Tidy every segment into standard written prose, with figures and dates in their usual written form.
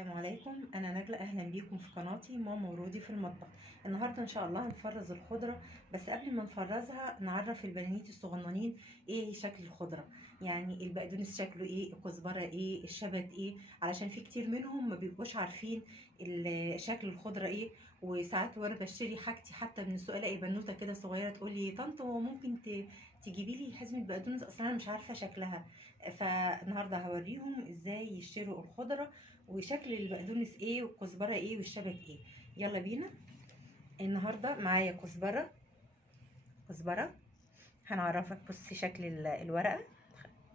السلام عليكم، انا نجلة. اهلا بيكم في قناتي ماما ورودي في المطبخ. النهارده ان شاء الله هنفرز الخضره، بس قبل ما نفرزها نعرف البنات الصغننين ايه شكل الخضره. يعني البقدونس شكله ايه، الكزبره ايه، الشبت ايه، علشان في كتير منهم ما بيبقوش عارفين شكل الخضره ايه. وساعات وانا بشتري حاجتي حتى من السوق الاقي بنوته كده صغيره تقول لي طنط هو ممكن تجيبي لي حزمه بقدونس، اصلا انا مش عارفه شكلها. فالنهارده هوريهم ازاي يشتروا الخضره وشكل البقدونس ايه والكزبره ايه والشبت ايه. يلا بينا. النهارده معايا كزبره. هنعرفك. بصي شكل الورقه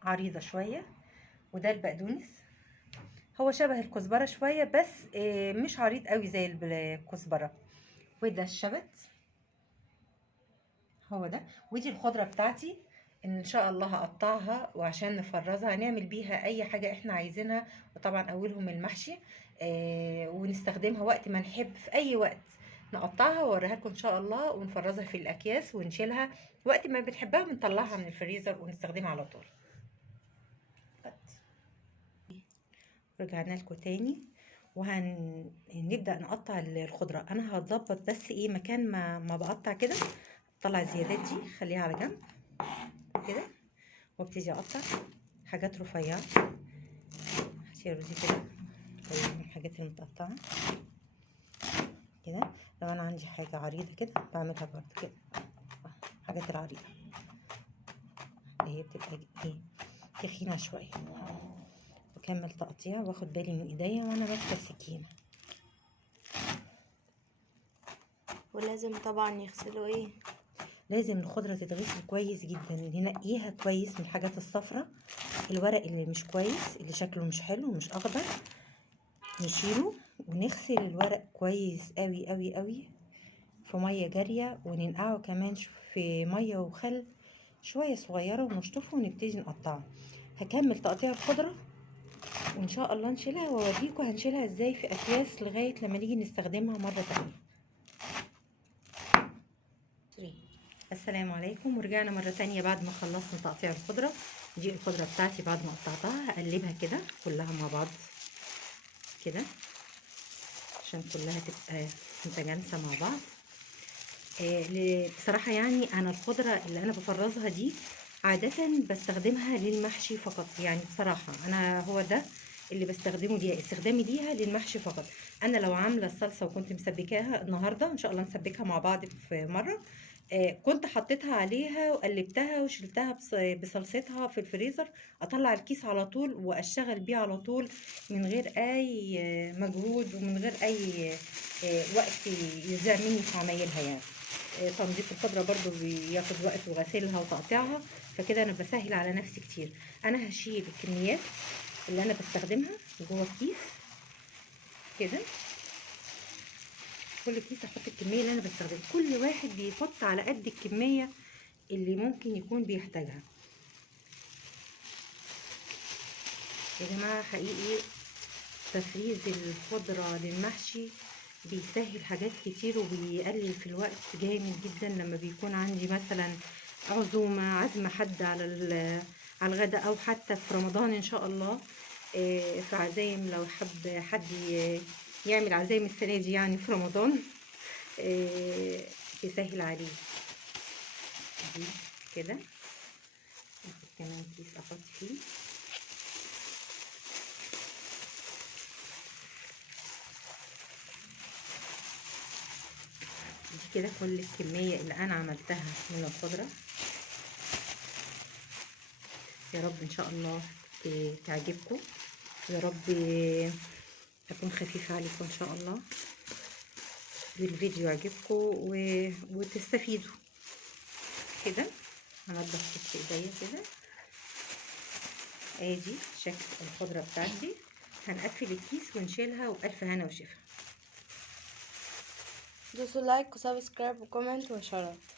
عريضه شويه، وده البقدونس. هو شبه الكزبره شويه بس مش عريض قوي زي الكزبره. وده الشبت، هو ده. ودي الخضره بتاعتي ان شاء الله هقطعها، وعشان نفرزها نعمل بيها اي حاجه احنا عايزينها. وطبعا اولهم المحشي، ونستخدمها وقت ما نحب، في اي وقت نقطعها واوريها لكم ان شاء الله، ونفرزها في الاكياس ونشيلها وقت ما بنحبها، بنطلعها من الفريزر ونستخدمها على طول. رجعنا لكم تاني وهنبدا نقطع الخضره. انا هظبط بس ايه مكان ما بقطع كده، طلع الزيادات دي خليها على جنب كده، وابتدي اقطع حاجات رفيعه. هشيل دي كده من الحاجات المتقطعه كده. لو انا عندي حاجه عريضه كده بعملها برضه كده، الحاجات العريضه اللي هي بتبقى ايه تخينه شويه. واكمل تقطيع واخد بالي من ايديا وانا ماسكه السكينه. ولازم طبعا يغسلوا ايه، لازم الخضره تتغسل كويس جدا، ننقيها كويس من الحاجات الصفراء، الورق اللي مش كويس اللي شكله مش حلو مش اخضر نشيله، ونغسل الورق كويس قوي قوي قوي في ميه جاريه، وننقعه كمان في ميه وخل شويه صغيره، ونشطفه ونبتدي نقطعه. هكمل تقطيع الخضره وان شاء الله نشيلها واوريكم هنشيلها ازاي في اكياس لغايه لما نيجي نستخدمها مره تانية. السلام عليكم، ورجعنا مره تانية بعد ما خلصنا تقطيع الخضره. دي الخضره بتاعتي بعد ما قطعتها هقلبها كده كلها مع بعض كده عشان كلها تبقى متجانسه مع بعض. بصراحه يعني انا الخضره اللي انا بفرزها دي عاده بستخدمها للمحشي فقط. يعني بصراحه انا هو ده اللي بستخدمه ليها، استخدامي ليها للمحشي فقط. انا لو عامله الصلصه وكنت مسبكاها النهارده ان شاء الله نسبكها مع بعض في مره، كنت حطيتها عليها وقلبتها وشلتها بصلصتها في الفريزر، اطلع الكيس على طول واشتغل بيه على طول من غير اي مجهود ومن غير اي وقت يضيع مني في عمايلها. يعني تنظيف الخضره برضو بياخد وقت وغسيلها وتقطيعها، فكده انا بسهل على نفسي كتير. انا هشيل الكميات اللي انا بستخدمها جوه الكيس كده، كل كيس احط الكميه اللي انا بستخدمها، كل واحد بيحط على قد الكميه اللي ممكن يكون بيحتاجها. يا جماعه حقيقي تفريز الخضره للمحشي بيسهل حاجات كتير وبيقلل في الوقت جامد جدا. لما بيكون عندي مثلا عزمه حد على الغداء، او حتى في رمضان ان شاء الله، في عزايم لو حب حد يعمل عزايم السنه دي يعني في رمضان، يسهل عليه دي كده. اخد كمان كيس احط فيه دي كده كل الكميه اللي انا عملتها من الخضره. يا رب ان شاء الله تعجبكم، يا رب اكون خفيفه عليكم ان شاء الله، والفيديو يعجبكم وتستفيدوا. كده هنضف في ايديا كده، ادي شكل الخضره بتاعتي. هنقفل الكيس ونشيلها، وبألف هنا وشفا. دوسوا لايك وسبسكرايب وكومنت وشرف.